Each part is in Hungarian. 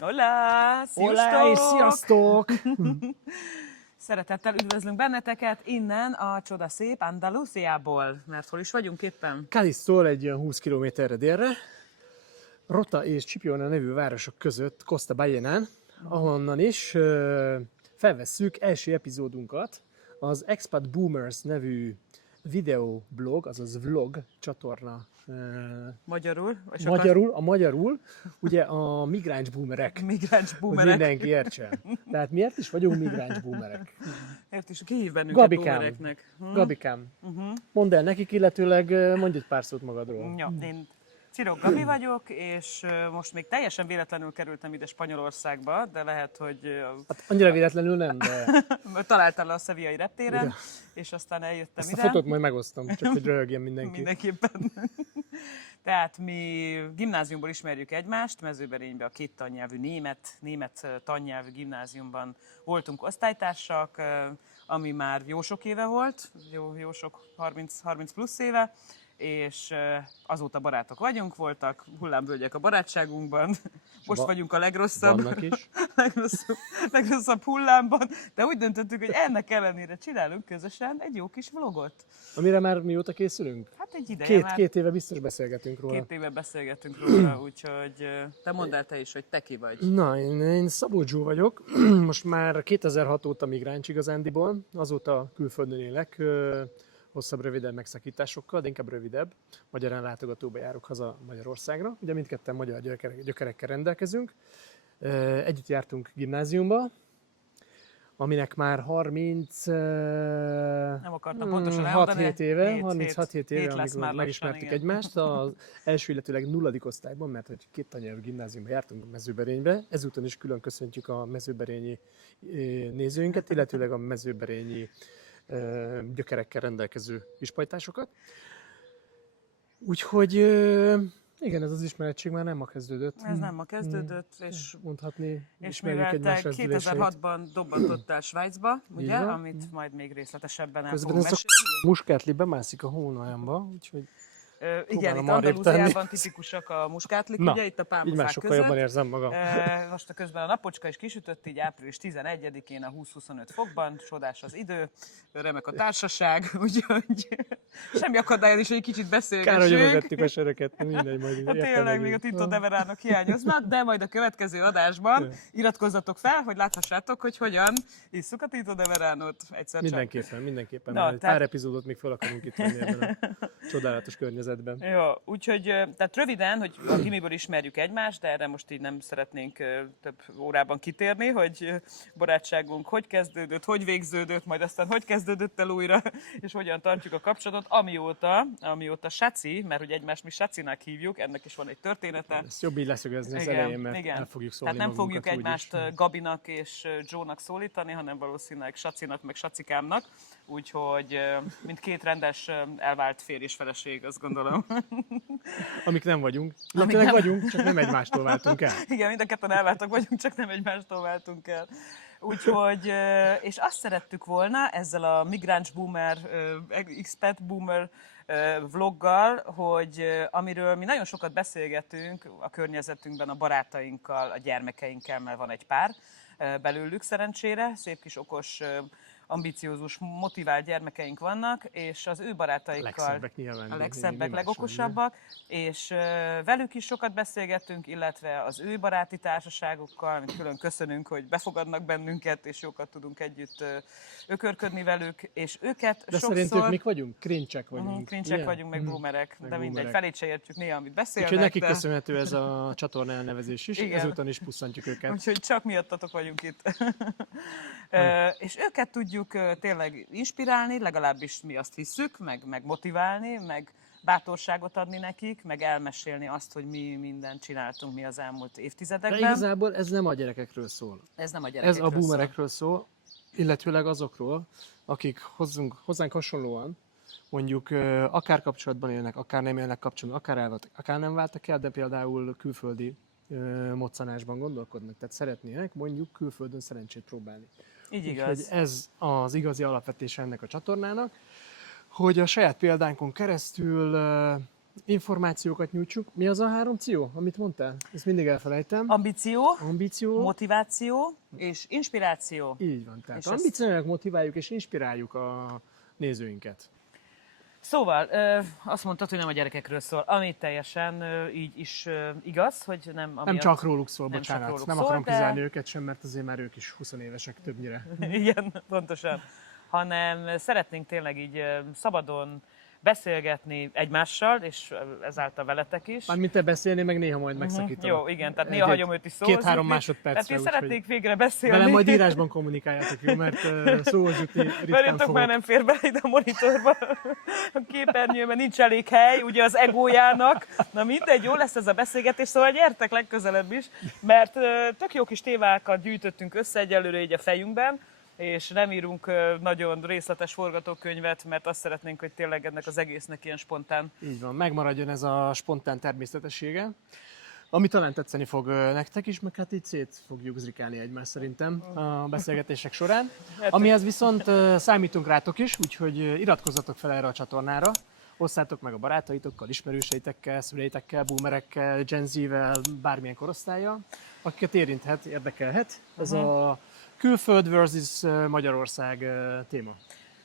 Hola! Olá és sziasztok! Szeretettel üdvözlünk benneteket innen a csodaszép Andalusiából. Mert hol is vagyunk éppen? Cádiz-tól egy olyan 20 km-re délre, Rota és Chipiona nevű városok között, Costa Ballenán, ahonnan is felvesszük első epizódunkat az Expat Boomers nevű videoblog, azaz vlog csatorna. Magyarul? Magyarul, ugye a migráns boomerek. Migráns Hogy boomerek. mindenki értse. Tehát miért is vagyunk migráns boomerek? Ért is, ki hív bennünket Gabikám, boomereknek? Gabikám, mondd el nekik, illetőleg mondj egy pár szót magadról. Ja, én Cirok Gabi vagyok, és most még teljesen véletlenül kerültem ide Spanyolországba, de lehet, hogy Hát annyira véletlenül nem, de találtál le a szevillai reptéren, igen. És aztán eljöttem Ezt ide. a fotót majd megosztom, csak hogy röhögjen mindenki. Mindenképpen. Tehát mi gimnáziumból ismerjük egymást, Mezőberényben a két tannyelvű német tannyelvű gimnáziumban voltunk osztálytársak, ami már jó sok éve volt, jó sok 30 plusz éve, és azóta barátok vagyunk, voltak hullámvölgyek a barátságunkban, most vagyunk a legrosszabb, Vannak is. legrosszabb hullámban, de úgy döntöttük, hogy ennek ellenére csinálunk közösen egy jó kis vlogot. Amire már mióta készülünk? Hát egy ideje már. Két éve biztos beszélgetünk róla. 2 éve beszélgetünk róla, úgyhogy te mondd el te is, hogy te ki vagy. Na, én Szabó Zsó vagyok. Most már 2006 óta migráns igazándiból. Azóta külföldön élek, hosszabb, rövidebb megszakításokkal, de inkább rövidebb. Magyarán látogatóba járok haza Magyarországra. Ugye mindketten magyar gyökerekkel rendelkezünk. Együtt jártunk gimnáziumba, aminek már 36-7 éve, 36-7 éve, amikor megismertük egymást, az első, illetőleg nulladik osztályban, mert hogy két tannyelvű gimnáziumban jártunk a Mezőberénybe. Ezúton is külön köszöntjük a mezőberényi nézőinket, illetőleg a mezőberényi gyökerekkel rendelkező ispajtásokat. Úgyhogy igen, ez az ismeretség már nem ma kezdődött. Ez nem ma kezdődött, és mondhatni, és mivel te 2006-ban dobbantottál Svájcba, ugye, van. amit majd még részletesebben el Közben fogunk ez a mesélni. muskátli bemászik a hónajamba, úgyhogy Igen, próbálom itt arrébb Andalúziában tenni. tipikusak a muskátlik, Na, ugye, itt a így már pálmafák sokkal között. jobban érzem magam. Most közben a napocska is kisütött, így április 11-én a 20-25 fokban, csodás az idő, remek a társaság, úgyhogy semmi akadály is, hogy egy kicsit beszélgessünk. Kár, hogy övegettük a söröket, mindegy, majd Hát tényleg még a Tito Deverának hiányoznak, de majd a következő adásban iratkozzatok fel, hogy láthassátok, hogy hogyan isszuk a Tito Deveránot egyszer csak. Mindenképpen. Na, Mert egy tehát- pár epizódot még fel akarunk itt venni ebben a csodálatos környezetben. Jó, úgyhogy tehát röviden, hogy a gimiből ismerjük egymást, de erre most így nem szeretnénk több órában kitérni, hogy barátságunk hogy kezdődött, hogy végződött, majd aztán hogy kezdődött el újra, és hogyan tartjuk a kapcsolatot, amióta Saci, mert hogy egymást mi Sacinak hívjuk, ennek is van egy története. Ezt jobb így leszögezni az elején, mert el fogjuk szólni Tehát nem fogjuk magunkat egymást úgyis. Gabinak és Joe-nak szólítani, hanem valószínűleg Sacinak meg Sacikámnak, úgyhogy mint két rendes elvált férj és feleség, azt gondolom. Amik nem vagyunk. Illetőleg vagyunk, csak nem egymástól váltunk el. Igen, mind a ketten elváltak vagyunk, csak nem egymástól váltunk el. Úgyhogy, és azt szerettük volna ezzel a migráns boomer, expat boomer vloggal, hogy amiről mi nagyon sokat beszélgetünk a környezetünkben, a barátainkkal, a gyermekeinkkel, mert van egy pár belőlük szerencsére, szép kis okos, ambiciózus, motivált gyermekeink vannak, és az ő barátaikkal Legszebbek nyilván. a legszebbek, Mi legokosabbak, és velük is sokat beszélgettünk, illetve az ő baráti társaságukkal, amit külön köszönünk, hogy befogadnak bennünket, és jókat tudunk együtt ökörködni velük, és őket De sokszor... szerintük mik vagyunk? Cringe-ek vagyunk. Cringe-ek ugye? vagyunk, meg boomerek, Meg de mindegy, boomerek. felét se értjük néha, amit beszélnek, Úgyhogy nekik de... köszönhető ez a csatorna elnevezés is, Igen. ezúton is pusszantjuk őket. Úgyhogy csak miattatok vagyunk itt. És őket tudjuk tényleg inspirálni, legalábbis mi azt hisszük, meg motiválni, meg bátorságot adni nekik, meg elmesélni azt, hogy mi mindent csináltunk mi az elmúlt De évtizedekben. igazából ez nem a gyerekekről szól. Ez nem a Ez gyerekekről a boomerekről szól, illetőleg azokról, akik hozzánk hasonlóan, mondjuk akár kapcsolatban élnek, akár nem élnek kapcsolatban, akár elváltak, akár nem váltak el, de például külföldi moccanásban gondolkodnak, tehát szeretnének mondjuk külföldön szerencsét próbálni. Így igaz. Úgyhogy ez az igazi alapvetése ennek a csatornának, hogy a saját példánkon keresztül információkat nyújtsuk. Mi az a 3 ció, amit mondtál? Ezt mindig elfelejtem. Ambíció, Ambíció. motiváció és inspiráció. Így van, tehát És ambíciónak motiváljuk és inspiráljuk a nézőinket. Szóval azt mondtad, hogy nem a gyerekekről szól, ami teljesen így is igaz, hogy nem amiatt, Nem csak róluk szól, nem csak bocsánat. róluk Nem szól, akarom de- kizárni őket sem, mert azért már ők is 20 évesek többnyire. Igen, pontosan. Hanem szeretnénk tényleg így szabadon beszélgetni egymással, és ezáltal veletek is. Mármint te beszélni, meg néha majd megszakítom. Jó, igen, tehát néha hagyom őt is szóhoz 2-3 jutni. másodpercre. Tehát én úgyhogy szeretnék végre beszélni. velem majd írásban kommunikáljátok, jó? Mert szóhoz jutni ritkán Velőtök fogok. már nem fér bele ide a monitorba. A képernyőben nincs elég hely, ugye az egójának. Na mindegy, jó lesz ez a beszélgetés, szóval gyertek legközelebb is, mert tök jó kis témákat gyűjtöttünk össze egyelőre így a fejünkben, és nem írunk nagyon részletes forgatókönyvet, mert azt szeretnénk, hogy tényleg ennek az egésznek ilyen spontán. Így van, megmaradjon ez a spontán természetessége, ami talán tetszeni fog nektek is, meg hát így szét fogjuk zrikálni egymást szerintem a beszélgetések során. Amihez viszont számítunk rátok is, úgyhogy iratkozzatok fel erre a csatornára, osszátok meg a barátaitokkal, ismerőseitekkel, szüleitekkel, boomerekkel, Gen Z-vel, bármilyen korosztállyal, akiket érinthet, érdekelhet. Ez a külföld versus Magyarország téma.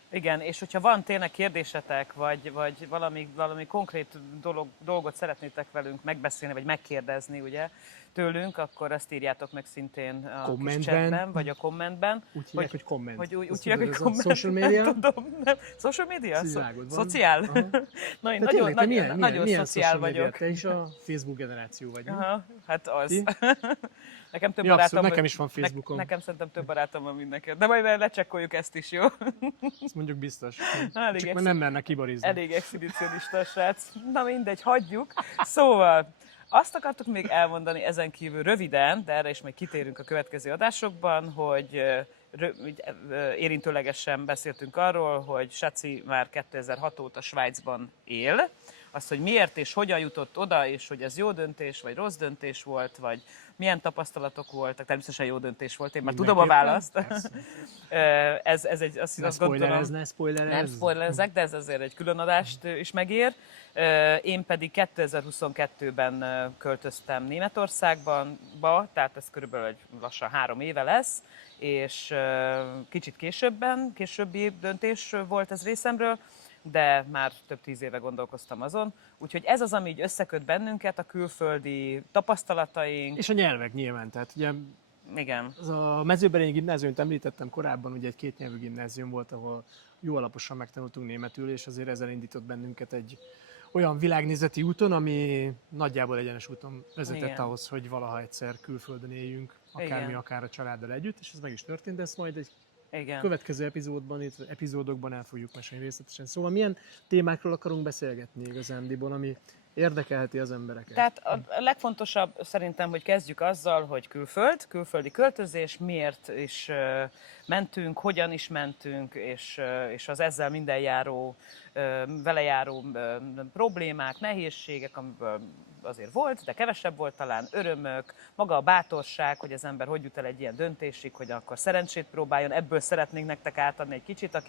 Igen, és hogyha van tényleg kérdésetek, vagy valami konkrét dolgot szeretnétek velünk megbeszélni, vagy megkérdezni, ugye, tőlünk, akkor azt írjátok meg szintén a kis Kommentben. chatben, vagy a kommentben. Úgy hívják, hogy komment. Hogy úgy Azt hívják, hogy tudod, ez a komment. social media? Nem tudom, nem. Social media? Szociálod van. Szociál? Aha. Na, én De nagyon, tényleg, te milyen nagyon szociál social media? vagyok. Te is a Facebook generáció vagy, nem? Aha, hát az. Ti? Nekem több Ja, abszolút, barátom nekem is van Facebookom. Nekem szerintem több barátom van, mint neked. De majd lecsekkoljuk ezt is, jó? Ezt mondjuk biztos. Elég Csak már nem mernek kibarizni. Elég exhibicionista a srác. Na mindegy, hagyjuk. Szóval, azt akartuk még elmondani ezen kívül röviden, de erre is majd kitérünk a következő adásokban, hogy érintőlegesen beszéltünk arról, hogy Saci már 2006 óta Svájcban él. Az, hogy miért és hogyan jutott oda, és hogy ez jó döntés, vagy rossz döntés volt, vagy milyen tapasztalatok voltak. Természetesen jó döntés volt, én már tudom a választ. Ez egy, azt gondolom, Ne spoilerezz. nem spoilerezek, de ez azért egy külön adást is megér. Én pedig 2022-ben költöztem Németországba, tehát ez körülbelül egy lassan 3 éve lesz, és kicsit későbbi döntés volt ez részemről, de már több 10 éve gondolkoztam azon. Úgyhogy ez az, ami így összeköt bennünket, a külföldi tapasztalataink. És a nyelvek nyilván, tehát ugye Igen. az a Mezőberényi gimnáziumot említettem korábban, ugye egy 2 nyelvű gimnázium volt, ahol jó alaposan megtanultunk németül, és azért ezzel indított bennünket egy olyan világnézeti úton, ami nagyjából egyenes úton vezetett Igen. ahhoz, hogy valaha egyszer külföldön éljünk, akár Igen. mi, akár a családdal együtt, és ez meg is történt, de ezt majd egy Igen. következő epizódokban el fogjuk mesélni részletesen. Szóval milyen témákról akarunk beszélgetni igazándiból, ami érdekelheti az embereket? Tehát a legfontosabb szerintem, hogy kezdjük azzal, hogy külföldi költözés, miért is mentünk, hogyan is mentünk, és az ezzel vele járó problémák, nehézségek, amiből azért volt, de kevesebb volt talán, örömök, maga a bátorság, hogy az ember hogy jut el egy ilyen döntésig, hogy akkor szerencsét próbáljon, ebből szeretnénk nektek átadni egy kicsit,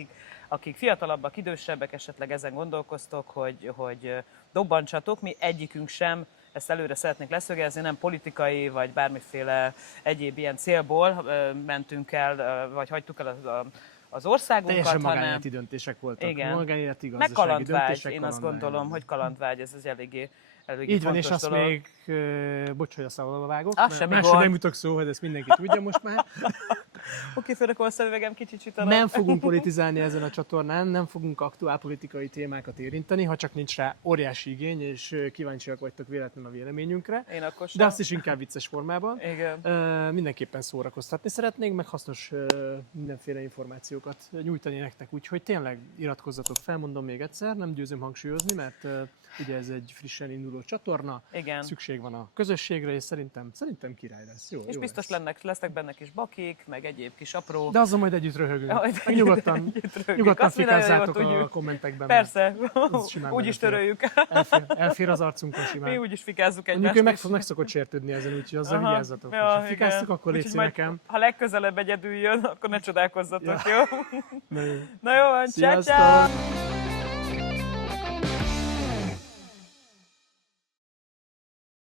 akik fiatalabbak, idősebbek, esetleg ezen gondolkoztok, hogy dobbantsatok, mi egyikünk sem, ezt előre szeretnénk leszögezni, nem politikai vagy bármiféle egyéb ilyen célból mentünk el, vagy hagytuk el az országunkat, Teljesen hanem magánéleti döntések voltak. igen. Magánéleti meg gazdasági kalandvágy, döntések, én azt kalandvágy. gondolom, hogy kalandvágy, ez az eléggé Így van, és fontos azt dolog. még, bocs, hogy a szavamba vágok, Ah, semmi máshogy gond. nem jutok szó, hogy ezt mindenki tudja most már. Oké, főrakom a szemüvegem, kicsit sütanak. Nem fogunk politizálni ezen a csatornán, nem fogunk aktuál politikai témákat érinteni, ha csak nincs rá óriási igény, és kíváncsiak vagytok véletlenül a véleményünkre. Én akkor sem. De azt is inkább vicces formában. Igen. Mindenképpen szórakoztatni szeretnénk, meg hasznos mindenféle információkat nyújtani nektek, úgyhogy tényleg iratkozzatok fel, mondom még egyszer, nem győzöm hangsúlyozni, mert ugye ez egy frissen induló csatorna, Igen. szükség van a közösségre, és szerintem király lesz. Jó, És jó biztos lesz. lesznek benne kis bakik, meg egyéb kis apró... De azzal majd együtt röhögünk. Majd Nyugodtan, együtt röhögünk. nyugodtan Azt minden fikázzátok jót a tudjuk. kommentekben. Persze, az simán úgyis belefér. töröljük. Elfér az arcunkon simán. Mi úgyis fikázzuk Mondjuk egymást. ő meg szokott sértődni ezen, úgyhogy azzal Aha. vigyázzatok. Ja, Ha fikáztok, igen. akkor légy Úgyhogy majd, nekem. ha legközelebb egyedül jön, akkor ne csodálkozzatok, jó? Na jó. Na jó van, ciao, Sziasztok! ciao!